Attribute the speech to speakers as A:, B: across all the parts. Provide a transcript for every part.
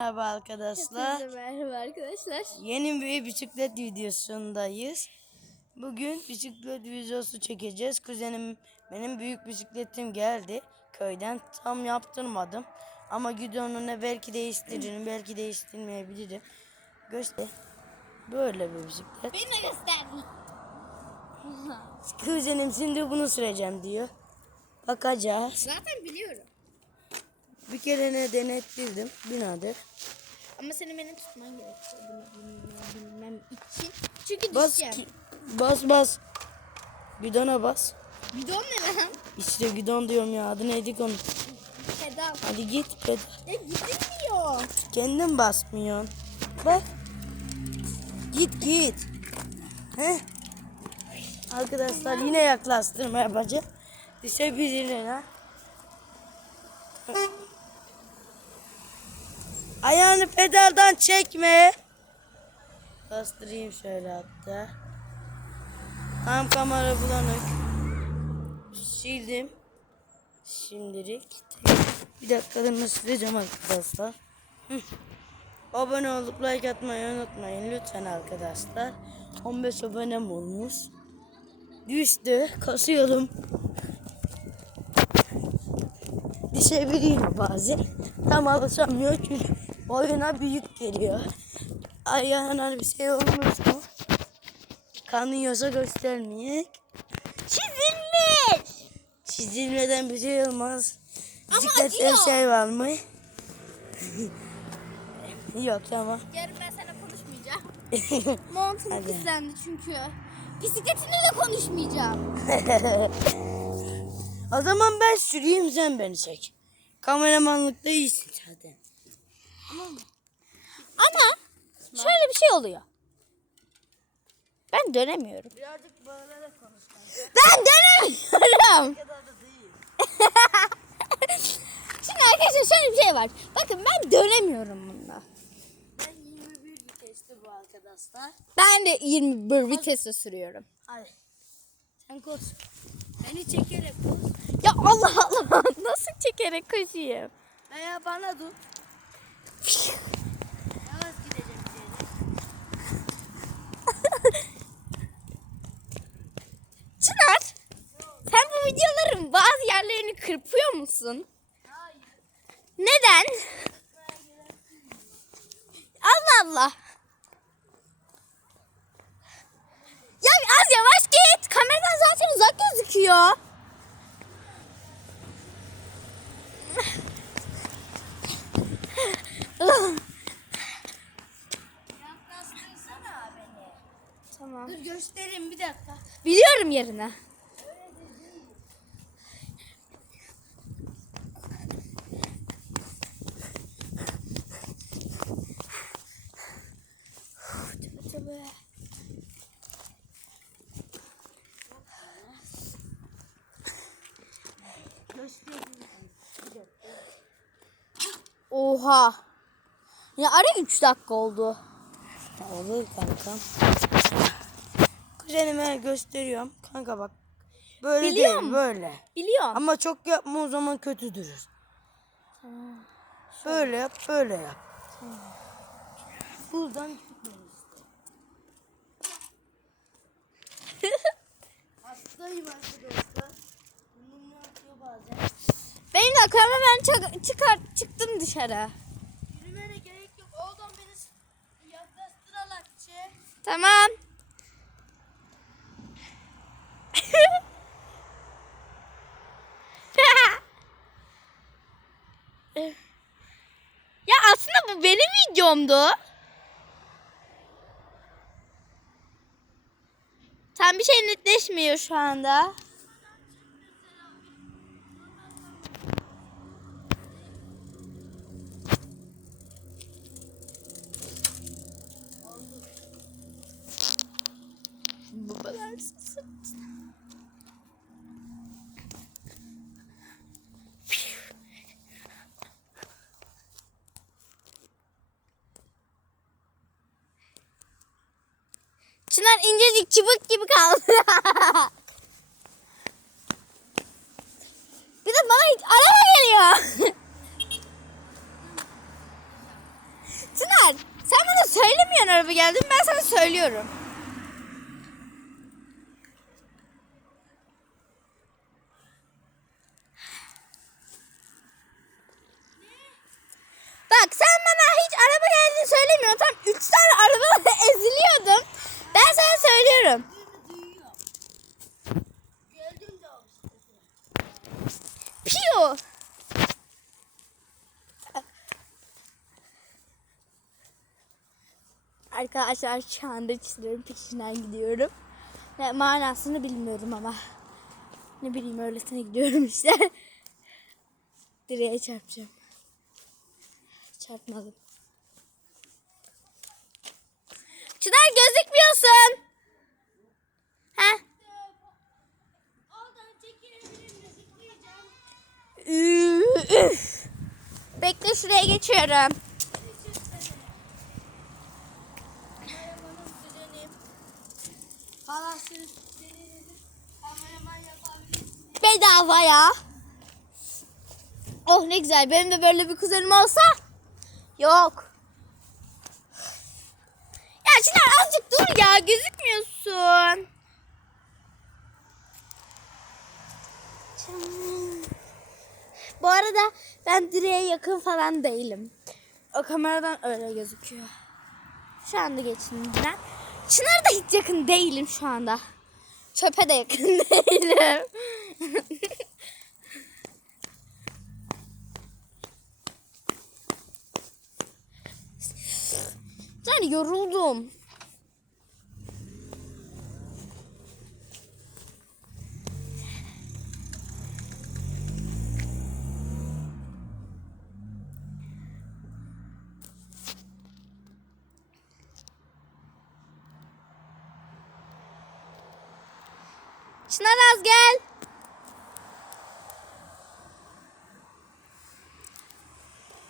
A: Merhaba arkadaşlar.
B: Hepinize merhaba arkadaşlar.
A: Yeni bir bisiklet videosundayız. Bugün bisiklet videosu çekeceğiz. Kuzenim benim büyük bisikletim geldi köyden. Tam yaptırmadım. Ama gidonunu belki değiştiririm, belki değiştirmeyebilirim. Göster. Böyle bir bisiklet.
B: Beni de gösterdin.
A: Kuzenim şimdi bunu süreceğim diyor. Bakacağız.
B: Zaten biliyorum.
A: Bir kere ne denettirdim. Bin adet.
B: Ama senin beni tutman gerekiyor bunu bilmem, için. Çünkü
A: Bas
B: düşeceğim.
A: ki, bas bas. Gidona bas.
B: Bidon ne lan?
A: İşte gidon diyorum ya adı neydi konu.
B: Pedal.
A: Hadi git pedal.
B: E gidilmiyor.
A: Kendin basmıyorsun. Bak. Git git. Heh. Arkadaşlar yine yaklaştırma yapacağım. Düşebilir ha. Ayağını pedaldan çekme. Bastırayım şöyle hatta. Tam kamera bulanık. Sildim. Şimdilik. Bir dakika nasıl sileceğim arkadaşlar. Abone olup like atmayı unutmayın lütfen arkadaşlar. 15 abonem olmuş. Düştü. Kasıyorum. Düşebiliyor bazen. Tam alışamıyor çünkü boyuna büyük geliyor. Ayağına bir şey olmuş mu? Kanıyorsa göstermeyek.
B: Çizilmiş.
A: Çizilmeden bir şey olmaz. Bisiklette şey var mı? Yok tamam.
B: Yarın ben sana konuşmayacağım. Montum
A: Hadi.
B: pislendi çünkü. Bisikletimle de konuşmayacağım.
A: O zaman ben süreyim sen beni çek. Kameramanlıkta iyisin zaten.
B: Ama şöyle bir şey oluyor. Ben dönemiyorum.
A: Birazcık bağırarak konuş.
B: Ben dönemiyorum. Şimdi arkadaşlar şöyle bir şey var. Bakın ben dönemiyorum bunda.
A: Ben 21 vitesli bu arkadaşlar.
B: Ben de 21 vitesle sürüyorum.
A: Hadi. Sen koş. Beni çekerek koş.
B: Ya Allah Allah nasıl çekerek koşayım?
A: Veya bana dur. Yavaş gideceğim bir yere.
B: Çınar sen bu videoların bazı yerlerini kırpıyor musun?
A: Hayır.
B: Neden? Allah Allah. Ya az yavaş git. Kameradan zaten uzak gözüküyor.
A: Yaklaştırsana beni.
B: Tamam.
A: Dur göstereyim bir dakika.
B: Biliyorum yerine. Oha. Ya ara 3 dakika oldu.
A: Olur kankam. Kuzenime gösteriyorum. Kanka bak. Böyle
B: Biliyorum.
A: değil böyle.
B: Biliyorum.
A: Ama çok yapma o zaman kötü durur. Böyle yap böyle yap. Buradan Hastayım arkadaşlar. Burnum yapıyor bazen.
B: Benim de kameraman çık- çıkar çıktım dışarı.
A: Yürümene gerek yok. Oğlum beni yaklaştırarak çek.
B: Tamam. ya aslında bu benim videomdu. Tam bir şey netleşmiyor şu anda. Çınar incecik çıbık gibi kaldı. bir de bana hiç araba geliyor. Sen bana söylemiyorsun araba geldi? Ben sana söylüyorum. Bak sen bana hiç araba geldiğini söylemiyorsun. Tam 3 tane arabada eziliyordum. Ben sana söylüyorum. Piyo. Arkadaşlar şu anda çizgilerin peşinden gidiyorum. Ve manasını bilmiyorum ama. Ne bileyim öylesine gidiyorum işte. Direğe çarpacağım. Çarpmadım. Çınar gözükmüyorsun. Ha? Bekle şuraya geçiyorum. Bedava ya. Oh ne güzel. Benim de böyle bir kuzenim olsa. Yok. Ya Çınar azıcık dur ya. Gözükmüyorsun. Bu arada ben direğe yakın falan değilim. O kameradan öyle gözüküyor. Şu anda geçtim ben. Çınar'a da hiç yakın değilim şu anda. Çöpe de yakın değilim. yani yoruldum. Çınar az gel.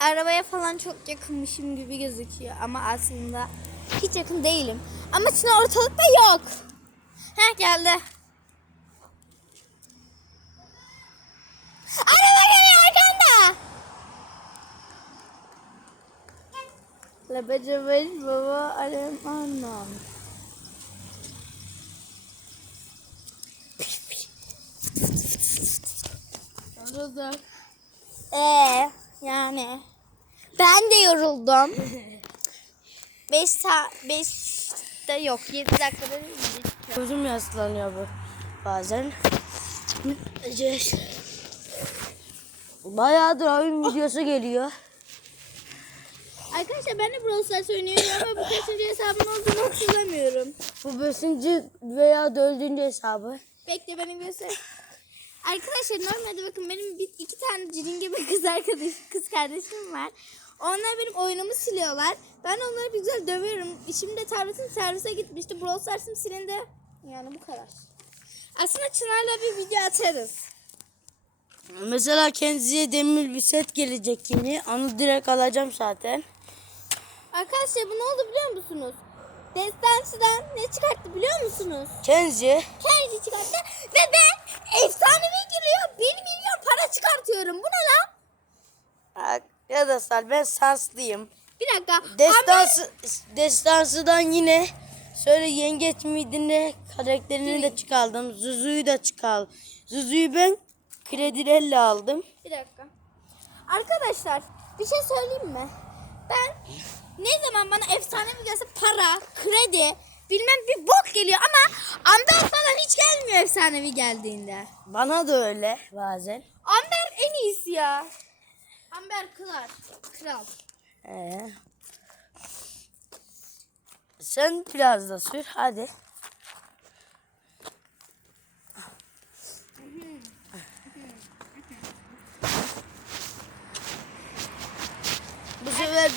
B: Arabaya falan çok yakınmışım gibi gözüküyor ama aslında hiç yakın değilim. Ama Çınar ortalıkta yok. Heh geldi. Araba geliyor arkanda. Labacı baş baba aram anlam. Ee, yani ben de yoruldum. 5 saat 5 de yok 7 dakikada indik.
A: Gözüm yaslanıyor bu bazen. Bayağıdır oyun videosu geliyor.
B: Arkadaşlar ben de Brawl Stars oynuyorum ama bu kaçıncı hesabım olduğunu hatırlamıyorum.
A: Bu beşinci veya dördüncü hesabı.
B: Bekle benim göster. Arkadaşlar normalde bakın benim bir, iki tane cirin gibi kız arkadaş, kız kardeşim var. Onlar benim oyunumu siliyorlar. Ben onları bir güzel dövüyorum. Şimdi tabletim servise gitmişti. Brawl Stars'ım silindi. Yani bu kadar. Aslında Çınar'la bir video atarız.
A: Mesela kendisiye demir bir set gelecek yine. Onu direkt alacağım zaten.
B: Arkadaşlar bu ne oldu biliyor musunuz? Destansı'dan ne çıkarttı biliyor musunuz?
A: Kenzi
B: Kendi çıkarttı ve ben efsanevi giriyor. 1 milyon para çıkartıyorum. Bu ne lan?
A: ya da sal ben sanslıyım.
B: Bir dakika.
A: Destansı, destansıdan yine söyle yengeç miydi ne karakterini de çıkardım. Zuzu'yu da çıkal. Zuzu'yu ben kredilerle aldım.
B: Bir dakika. Arkadaşlar bir şey söyleyeyim mi? Ben ne zaman bana efsanevi gelse para, kredi, bilmem bir bok geliyor ama Amber falan hiç gelmiyor efsanevi geldiğinde.
A: Bana da öyle bazen.
B: Amber en iyisi ya. Amber kral. Kral.
A: Ee, sen biraz da sür hadi.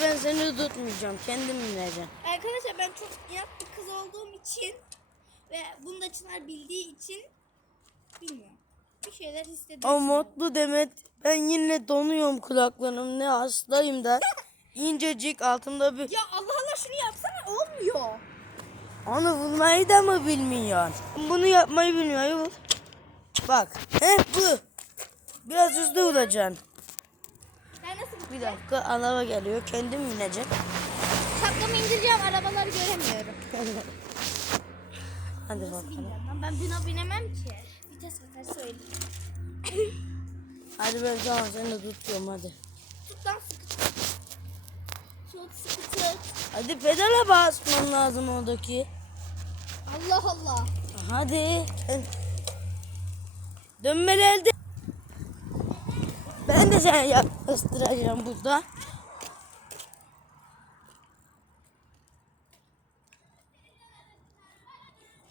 A: Ben seni tutmayacağım. Kendim bineceğim.
B: Arkadaşlar ben çok inat bir kız olduğum için ve bunu da Çınar bildiği için bilmiyorum. Bir şeyler hissediyorum.
A: O mutlu Demet ben yine donuyorum kulaklarım ne hastayım da. İncecik altımda bir...
B: Ya Allah Allah şunu yapsana olmuyor.
A: Onu bulmayı da mı bilmiyorsun? Bunu yapmayı bilmiyor. Bak. He bu. Biraz hızlı vuracaksın. Dakika araba geliyor. Kendim bineceğim.
B: Şapkamı indireceğim arabaları göremiyorum.
A: Hadi bakalım.
B: Ben buna binemem ki. Vites ver söyleyeyim.
A: Hadi ben tamam seni de tutuyorum hadi.
B: Tut lan sıkı tut. Tut sıkı tut.
A: Hadi pedala basman lazım oradaki.
B: Allah Allah.
A: Hadi. Dönmeli elde. Seni yaklaştıracağım burada.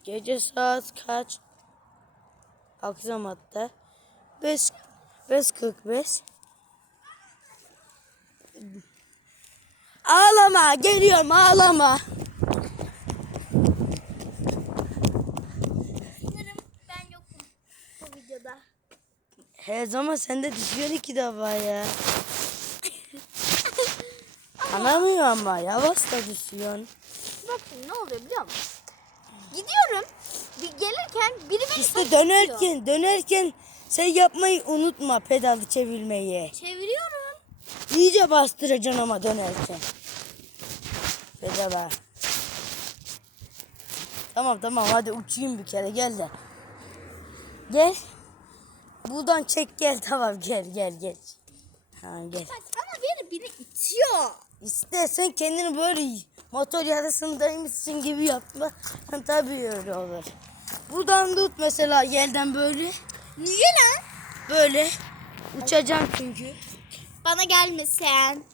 A: Gece saat kaç? Akşam hatta. 5 5.45. Ağlama, geliyorum ağlama.
B: Sanırım ben yokum bu videoda.
A: Her zaman sen de düşüyorsun iki defa ya. Anlamıyor ama yavaş da düşüyorsun.
B: Bakın ne oluyor biliyor musun? Gidiyorum. Bir gelirken biri beni
A: İşte
B: takip ediyor.
A: dönerken dönerken sen yapmayı unutma pedalı çevirmeyi.
B: Çeviriyorum.
A: İyice bastıracaksın ama dönerken. Pedala. Tamam tamam hadi uçayım bir kere gel de. Gel. Buradan çek gel tamam gel gel gel. Ha gel.
B: Ama biri beni itiyor.
A: İşte sen kendini böyle motor yarısındaymışsın gibi yapma. Tabii öyle olur. Buradan tut mesela yerden böyle.
B: Niye lan?
A: Böyle. Uçacaksın çünkü.
B: Bana gelmesin.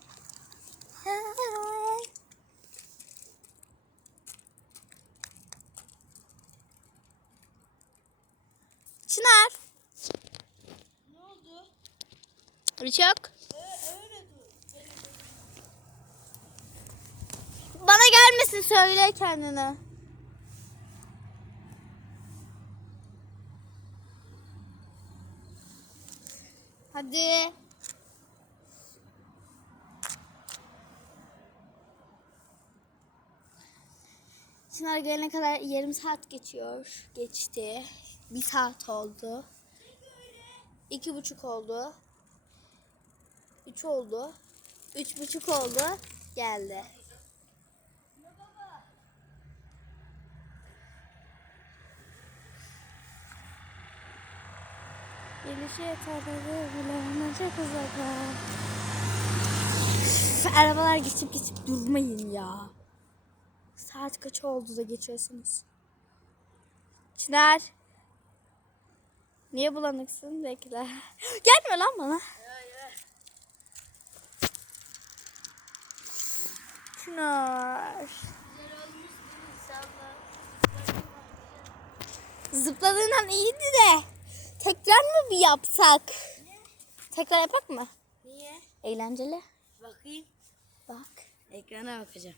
B: Çınar.
A: Ne oldu?
B: Rıçak. Bana gelmesin söyle kendine. Hadi. Çınar gelene kadar yarım saat geçiyor. Geçti. Bir saat oldu. İki buçuk oldu. Üç oldu. Üç buçuk oldu. Geldi. Gelişe yeterleri bilemeyecek uzaklar. Arabalar geçip geçip durmayın ya. Saat kaç oldu da geçiyorsunuz? Çınar. Niye bulanıksın? Bekle. Gelme lan bana. Çınar. Zıpladığından iyiydi de. Tekrar mı bir yapsak? Tekrar yapak mı?
A: Niye?
B: Eğlenceli.
A: Bakayım.
B: Bak.
A: Ekrana bakacağım.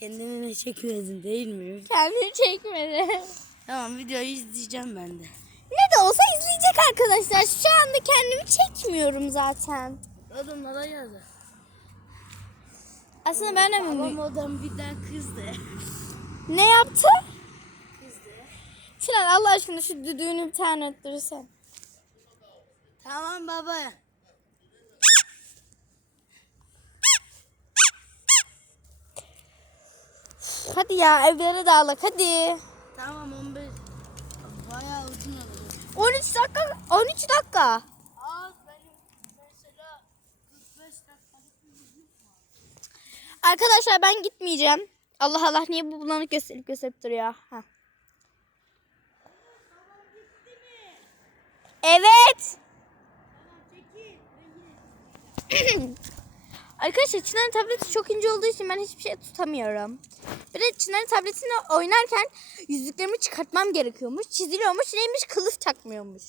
A: Kendini ne çekmedin değil mi?
B: Kendini çekmedi.
A: Tamam videoyu izleyeceğim ben de.
B: Ne de olsa izleyecek arkadaşlar. Şu anda kendimi çekmiyorum zaten.
A: Adamlara yazdı.
B: Aslında ben de mi?
A: Babam odan bir daha kızdı.
B: Ne yaptı?
A: Kızdı.
B: Çınar Allah aşkına şu düdüğünü bir tane öttürürsen.
A: Tamam baba.
B: Hadi ya evlere dağılak hadi.
A: Tamam 15. Bayağı uzun olacak.
B: 13 dakika 13 dakika.
A: Aa benim mesela 45 dakikalık bir video var.
B: Arkadaşlar ben gitmeyeceğim. Allah Allah niye bu bulanık gösterip gösterip duruyor? Ha. Evet. Arkadaşlar Çınar'ın tableti çok ince olduğu için ben hiçbir şey tutamıyorum. Bir de Çınar'ın tabletini oynarken yüzüklerimi çıkartmam gerekiyormuş. Çiziliyormuş. Neymiş? Kılıf takmıyormuş.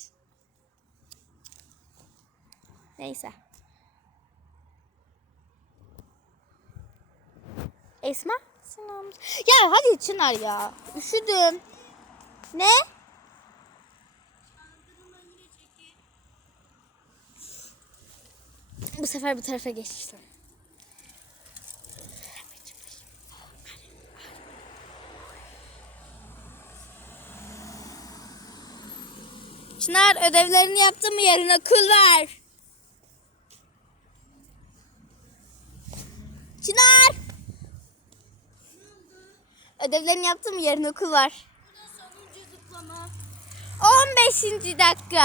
B: Neyse. Esma? Selam. Ya hadi Çınar ya. Üşüdüm. Ne? Bu sefer bu tarafa geçtim. Çınar ödevlerini yaptın mı yarın okul var. Çınar. Ödevlerini yaptım yarın okul var.
A: Sonuncu zıplama.
B: 15. dakika.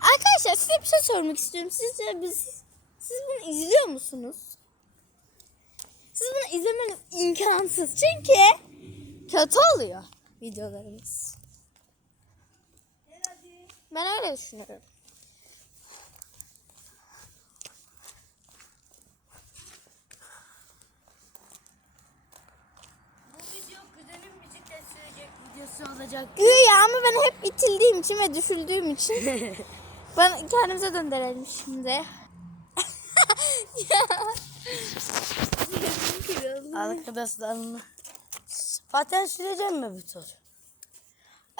B: Arkadaşlar size bir şey sormak istiyorum. Sizce biz siz bunu izliyor musunuz? Siz bunu izlemeniz imkansız. Çünkü kötü oluyor videolarımız. Ben öyle düşünüyorum.
A: Bu video kuzenim bisiklet sürecek olacak.
B: Güya ama ben hep itildiğim için ve düşüldüğüm için ben kendimize döndürelim şimdi.
A: Arkadaşlar paten süreceğim mi bu tur?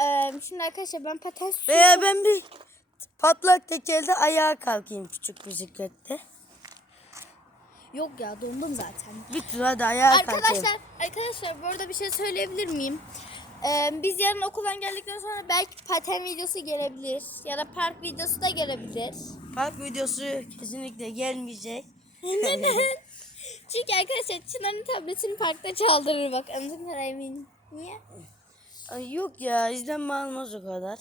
B: Ee, şimdi arkadaşlar ben paten sür-
A: Veya ben bir patlak tekerde ayağa kalkayım küçük bisiklette.
B: Yok ya dondum zaten.
A: Bir tur hadi ayağa kalkayım.
B: Arkadaşlar, arkadaşlar bu arada bir şey söyleyebilir miyim? Ee, biz yarın okuldan geldikten sonra belki paten videosu gelebilir ya da park videosu da gelebilir.
A: Park videosu kesinlikle gelmeyecek.
B: Çünkü arkadaşlar Çınar'ın tabletini parkta çaldırır bak. Anladın kadar eminim. Niye?
A: Ay yok ya izlenme almaz o kadar.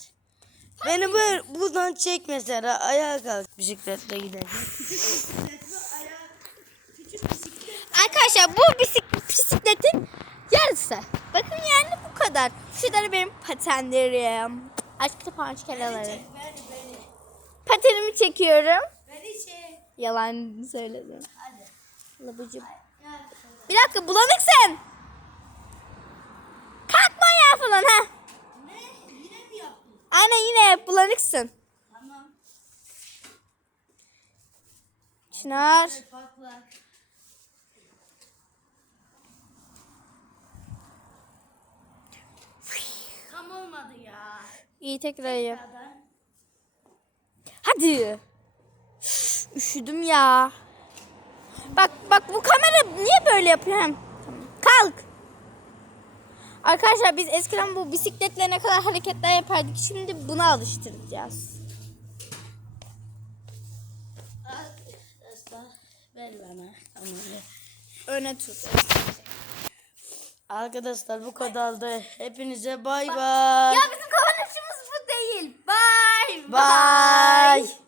A: Beni böyle buradan çek mesela ayağa kalk bisikletle gidelim.
B: Arkadaşlar bu bisik- bisikletin yarısı. Bakın yani bu kadar. Şurada benim patenlerim. Açıkta pançkelalarım. Patenimi çekiyorum. Yalan söyledim. Labıcım. Bir dakika bulanıksın. Kalkma ya falan ha.
A: Ne? Yine mi yaptın?
B: Aynen yine bulanıksın.
A: Tamam.
B: Çınar.
A: Tam
B: İyi tekrar yap. Hadi. Üşüdüm ya. Bak bak bu kamera niye böyle yapıyor hem? Kalk. Arkadaşlar biz eskiden bu bisikletle ne kadar hareketler yapardık. Şimdi buna alıştıracağız.
A: Arkadaşlar ver bana.
B: Öne tut.
A: Arkadaşlar bu kadardı. Hepinize bay bay.
B: Ya bizim kapanışımız bu değil. Bye.
A: Bye.